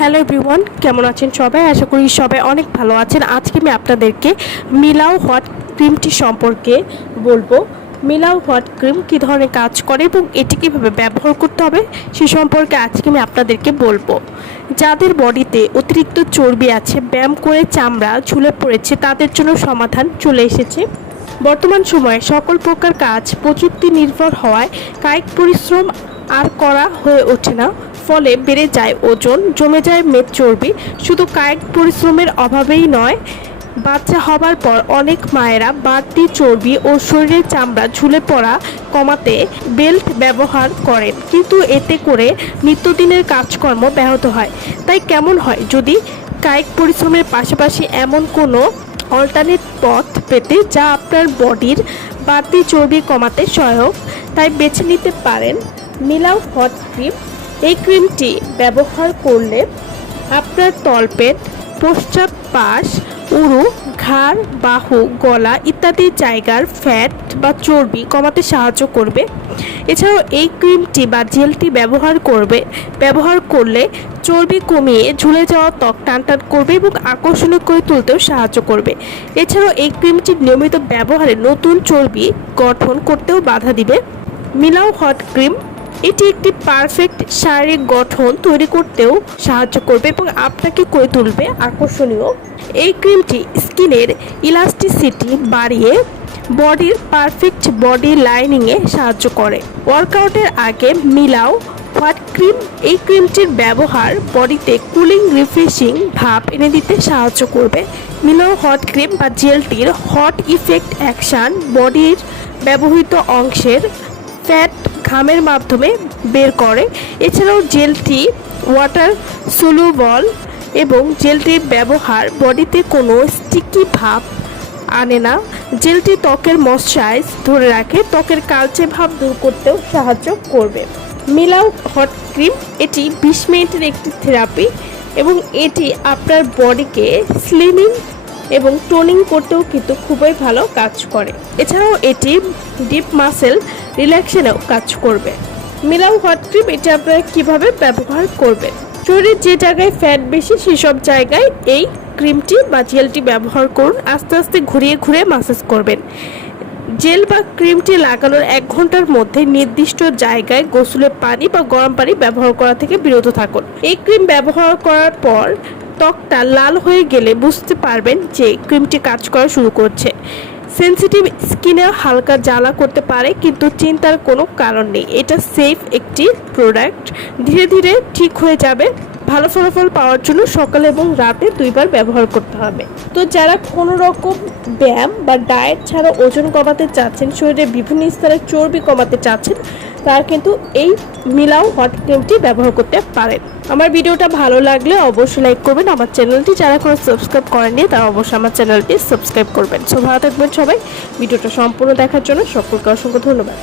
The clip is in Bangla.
হ্যালো এভরিওয়ান কেমন আছেন সবাই? আশা করি সবাই অনেক ভালো আছেন। আজকে আমি আপনাদেরকে মিলাও হট ক্রিমটি সম্পর্কে বলব। মিলাও হট ক্রিম কী ধরনের কাজ করে এবং এটি কীভাবে ব্যবহার করতে হবে সে সম্পর্কে আজকে আমি আপনাদেরকে বলব। যাদের বডিতে অতিরিক্ত চর্বি আছে, ব্যায়াম করে চামড়া ঝুলে পড়েছে, তাদের জন্য সমাধান চলে এসেছে। বর্তমান সময়ে সকল প্রকার কাজ প্রযুক্তি নির্ভর হওয়ায় কায়িক পরিশ্রম আর করা হয়ে ওঠে না। ফলে বেড়ে যায় ওজন, জমে যায় মেদ চর্বি। শুধু কায়িক পরিশ্রমের অভাবেই নয়, বাচ্চা হবার পর অনেক মায়েরা বাড়তি চর্বি ও শরীরের চামড়া ঝুলে পড়া কমাতে বেল্ট ব্যবহার করেন। কিন্তু এতে করে নিত্যদিনের কাজকর্ম ব্যাহত হয়। তাই কেমন হয় যদি কায়িক পরিশ্রমের পাশাপাশি এমন কোনো অল্টারনেট পথ পেতে যা আপনার বডির বাড়তি চর্বি কমাতে সহায়ক, তাই বেছে নিতে পারেন মিলাও হট ক্রিম। এই ক্রিমটি ব্যবহার করলে আপনার তলপেট পশ্চাৎ পাশ, উরু, ঘাড়, বাহু, গলা ইত্যাদি জায়গার ফ্যাট বা চর্বি কমাতে সাহায্য করবে। এছাড়াও এই ক্রিমটি বা জেলটি ব্যবহার করবে, ব্যবহার করলে চর্বি কমিয়ে ঝুলে যাওয়া ত্বক টান টান করবে এবং আকর্ষণীয় করে তুলতেও সাহায্য করবে। এছাড়াও এই ক্রিমটি নিয়মিত ব্যবহারে নতুন চর্বি গঠন করতেও বাধা দিবে। মিলাও হট ক্রিম এটি একটি পারফেক্ট শারীরিক গঠন তৈরি করতেও সাহায্য করবে এবং আপনাকে করে তুলবে আকর্ষণীয়। এই ক্রিমটি স্কিনের ইলাস্টিসিটি বাড়িয়ে বডির পারফেক্ট বডি লাইনিংয়ে সাহায্য করে। ওয়ার্কআউটের আগে মিলাও হোয়াট ক্রিম এই ক্রিমটির ব্যবহার বডিতে কুলিং রিফ্রেশিং ভাব এনে দিতে সাহায্য করবে। মিলাও হট ক্রিম বা জেলটির হট ইফেক্ট অ্যাকশান বডির ব্যবহৃত অংশের ফ্যাট ঘামের মাধ্যমে বের করে। এছাড়াও জেলটি ওয়াটার সলুবল এবং জেলটির ব্যবহার বডিতে কোনো স্টিকি ভাব আনে না। জেলটি ত্বকের ময়শ্চারাইজ ধরে রাখে, ত্বকের কালচে ভাব দূর করতেও সাহায্য করবে। মিলাও হট ক্রিম, এটি বিশ মিনিটের একটি থেরাপি এবং এটি আপনার বডিকে স্লিমিং এবং টোনিং করতেও কিন্তু খুবই ভালো কাজ করে। এছাড়াও এটি ডিপ মাসেল রিল্যাক্সেনেও কাজ করবে। মিলাও হট ক্রিম এটা আপনারা কীভাবে ব্যবহার করবেন? শরীরের যে জায়গায় ফ্যাট বেশি, সেসব জায়গায় এই ক্রিমটি বা জেলটি ব্যবহার করুন। আস্তে আস্তে ঘুরিয়ে ঘুরিয়ে মাসাজ করবেন। জেল বা ক্রিমটি লাগানোর এক ঘণ্টার মধ্যে নির্দিষ্ট জায়গায় গোসলের পানি বা গরম পানি ব্যবহার করা থেকে বিরত থাকুন। এই ক্রিম ব্যবহার করার পর ত্বকটা লাল হয়ে গেলে বুঝতে পারবেন যে ক্রিমটি কাজ করা শুরু করছে। সেন্সিটিভ স্কিনে হালকা জ্বালা করতে পারে, কিন্তু চিন্তার কোনো কারণ নেই। এটা সেফ একটি প্রোডাক্ট। ধীরে ধীরে ঠিক হয়ে যাবে। ভালো ফলাফল পাওয়ার জন্য সকালে এবং রাতে দুইবার ব্যবহার করতে হবে। তো যারা কোনো রকম ব্যায়াম বা ডায়েট ছাড়া ওজন কমাতে চাচ্ছেন, শরীরে বিভিন্ন স্তরের চর্বি কমাতে চাচ্ছেন, তারা কিন্তু এই মিলাও হট ক্রিমটি ব্যবহার করতে পারেন। আমার ভিডিওটা ভালো লাগলে অবশ্যই লাইক করবেন। আমার চ্যানেলটি যারা কোনো সাবস্ক্রাইব করেননি, তারা অবশ্যই আমার চ্যানেলটি সাবস্ক্রাইব করবেন। সো ভালো থাকবেন সবাই। ভিডিওটা সম্পূর্ণ দেখার জন্য সকলকে অসংখ্য ধন্যবাদ।